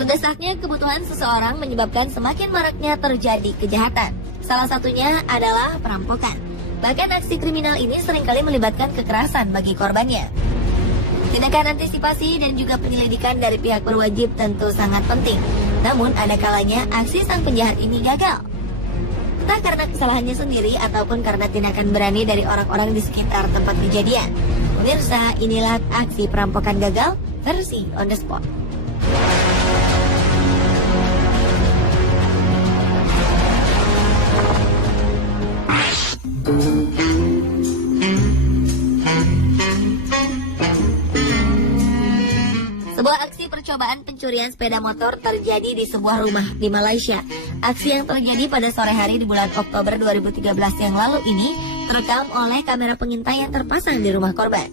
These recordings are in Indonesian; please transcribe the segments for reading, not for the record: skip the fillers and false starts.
Terdesaknya kebutuhan seseorang menyebabkan semakin maraknya terjadi kejahatan. Salah satunya adalah perampokan. Bahkan aksi kriminal ini seringkali melibatkan kekerasan bagi korbannya. Tindakan antisipasi dan juga penyelidikan dari pihak berwajib tentu sangat penting. Namun ada kalanya aksi sang penjahat ini gagal. Entah karena kesalahannya sendiri ataupun karena tindakan berani dari orang-orang di sekitar tempat kejadian. Pemirsa, inilah aksi perampokan gagal versi on the spot. Sebuah aksi percobaan pencurian sepeda motor terjadi di sebuah rumah di Malaysia. Aksi yang terjadi pada sore hari di bulan Oktober 2013 yang lalu ini terekam oleh kamera pengintai yang terpasang di rumah korban.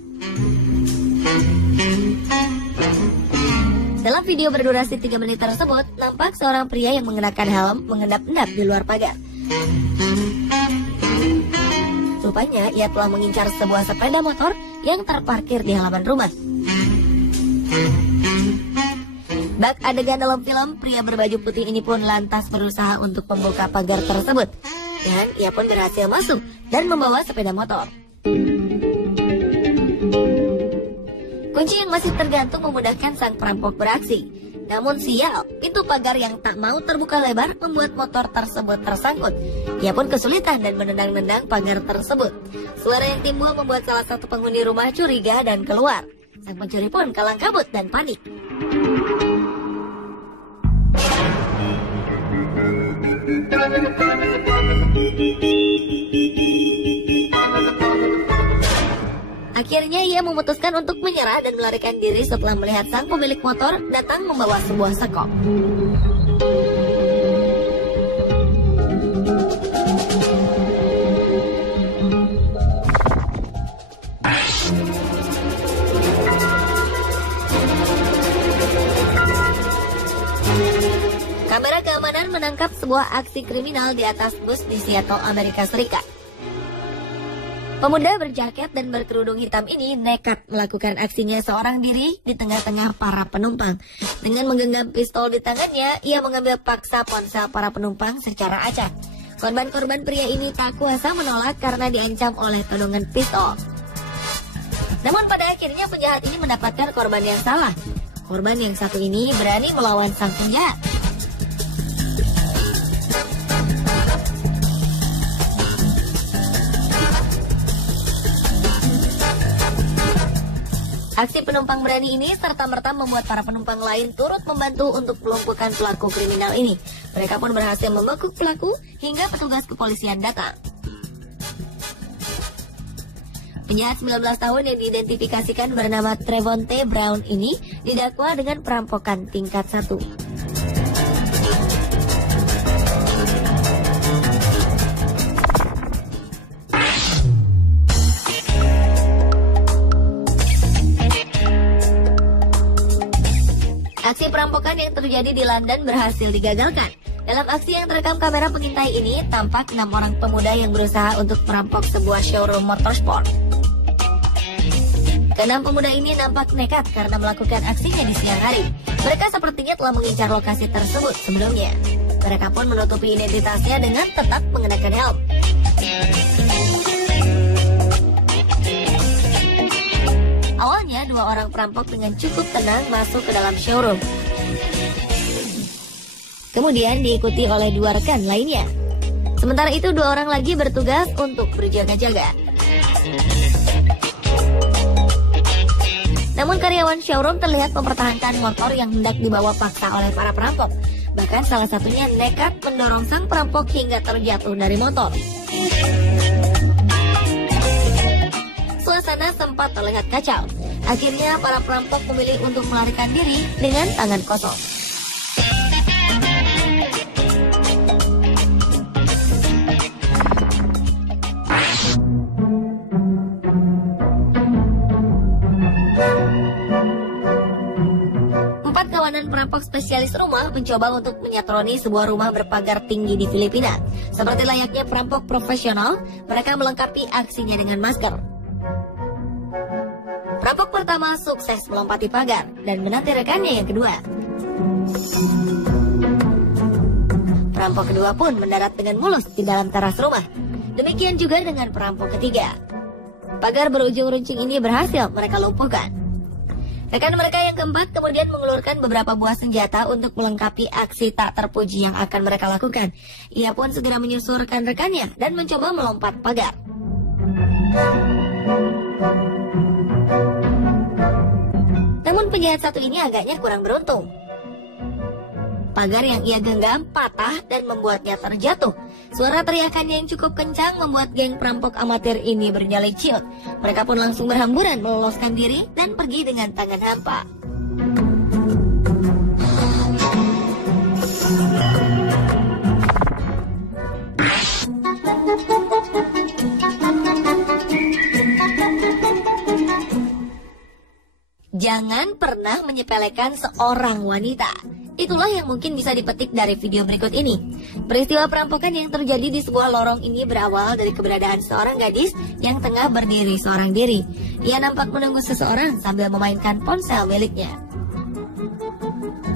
Dalam video berdurasi 3 menit tersebut, nampak seorang pria yang mengenakan helm mengendap-endap di luar pagar. Rupanya ia telah mengincar sebuah sepeda motor yang terparkir di halaman rumah. Bak adegan dalam film, pria berbaju putih ini pun lantas berusaha untuk membuka pagar tersebut. Dan ia pun berhasil masuk dan membawa sepeda motor. Kunci yang masih tergantung memudahkan sang perampok beraksi. Namun sial, pintu pagar yang tak mau terbuka lebar membuat motor tersebut tersangkut. Ia pun kesulitan dan menendang-nendang pagar tersebut. Suara yang timbul membuat salah satu penghuni rumah curiga dan keluar. Sang pencuri pun kalang kabut dan panik. Akhirnya ia memutuskan untuk menyerah dan melarikan diri setelah melihat sang pemilik motor datang membawa sebuah sekop. Kamera keamanan menangkap sebuah aksi kriminal di atas bus di Seattle, Amerika Serikat. Pemuda berjaket dan berkerudung hitam ini nekat melakukan aksinya seorang diri di tengah-tengah para penumpang. Dengan menggenggam pistol di tangannya, ia mengambil paksa ponsel para penumpang secara acak. Korban-korban pria ini tak kuasa menolak karena diancam oleh todongan pistol. Namun pada akhirnya penjahat ini mendapatkan korban yang salah. Korban yang satu ini berani melawan sang penjahat. Aksi penumpang berani ini serta-merta membuat para penumpang lain turut membantu untuk melumpuhkan pelaku kriminal ini. Mereka pun berhasil membekuk pelaku hingga petugas kepolisian datang. Penjahat 19 tahun yang diidentifikasikan bernama Trevonte Brown ini didakwa dengan perampokan tingkat 1. Aksi perampokan yang terjadi di London berhasil digagalkan. Dalam aksi yang terekam kamera pengintai ini, tampak 6 orang pemuda yang berusaha untuk merampok sebuah showroom motorsport. Keenam pemuda ini nampak nekat karena melakukan aksinya di siang hari. Mereka sepertinya telah mengincar lokasi tersebut sebelumnya. Mereka pun menutupi identitasnya dengan tetap mengenakan helm. Awalnya, 2 orang perampok dengan cukup tenang masuk ke dalam showroom. Kemudian diikuti oleh 2 rekan lainnya. Sementara itu 2 orang lagi bertugas untuk berjaga-jaga. Namun karyawan showroom terlihat mempertahankan motor yang hendak dibawa paksa oleh para perampok. Bahkan salah satunya nekat mendorong sang perampok hingga terjatuh dari motor. Suasana sempat terlihat kacau. Akhirnya para perampok memilih untuk melarikan diri dengan tangan kosong. Kawanan perampok spesialis rumah mencoba untuk menyatroni sebuah rumah berpagar tinggi di Filipina. Seperti layaknya perampok profesional, mereka melengkapi aksinya dengan masker. Perampok pertama sukses melompati pagar dan menanti rekannya yang kedua. Perampok kedua pun mendarat dengan mulus di dalam teras rumah. Demikian juga dengan perampok ketiga. Pagar berujung runcing ini berhasil mereka lumpuhkan. Rekan mereka yang keempat kemudian mengeluarkan beberapa buah senjata untuk melengkapi aksi tak terpuji yang akan mereka lakukan. Ia pun segera menyusul rekan-rekannya dan mencoba melompat pagar. Namun penjahat satu ini agaknya kurang beruntung. Pagar yang ia genggam patah dan membuatnya terjatuh. Suara teriakannya yang cukup kencang membuat geng perampok amatir ini bernyali ciut. Mereka pun langsung berhamburan meloloskan diri dan pergi dengan tangan hampa. Jangan pernah menyepelekan seorang wanita. Itulah yang mungkin bisa dipetik dari video berikut ini. Peristiwa perampokan yang terjadi di sebuah lorong ini berawal dari keberadaan seorang gadis yang tengah berdiri seorang diri. Ia nampak menunggu seseorang sambil memainkan ponsel miliknya.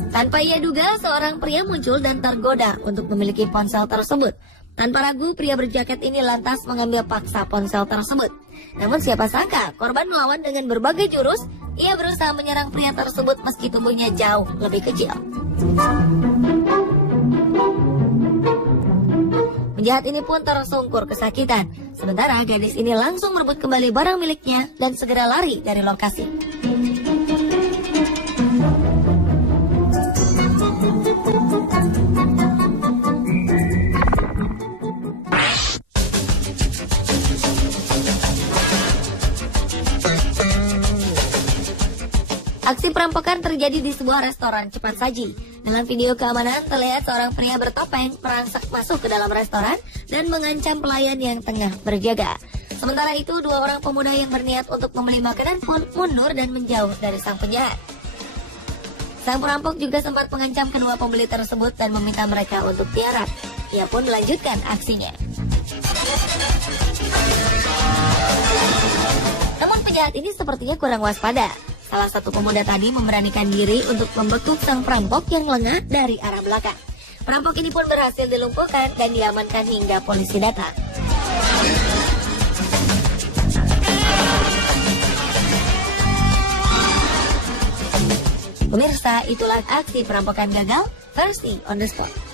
Tanpa ia duga, seorang pria muncul dan tergoda untuk memiliki ponsel tersebut. Tanpa ragu, pria berjaket ini lantas mengambil paksa ponsel tersebut. Namun siapa sangka, korban melawan dengan berbagai jurus. Ia berusaha menyerang pria tersebut meski tubuhnya jauh lebih kecil. Penjahat ini pun tersungkur kesakitan. Sementara gadis ini langsung merebut kembali barang miliknya dan segera lari dari lokasi. Aksi perampokan terjadi di sebuah restoran cepat saji. Dalam video keamanan terlihat seorang pria bertopeng merangsak masuk ke dalam restoran dan mengancam pelayan yang tengah berjaga. Sementara itu, dua orang pemuda yang berniat untuk membeli makanan pun mundur dan menjauh dari sang penjahat. Sang perampok juga sempat mengancam kedua pembeli tersebut dan meminta mereka untuk tiarap. Ia pun melanjutkan aksinya. Namun penjahat ini sepertinya kurang waspada. Salah satu pemuda tadi memberanikan diri untuk membekuk sang perampok yang lengah dari arah belakang. Perampok ini pun berhasil dilumpuhkan dan diamankan hingga polisi datang. Pemirsa, itulah aksi perampokan gagal versi on the spot.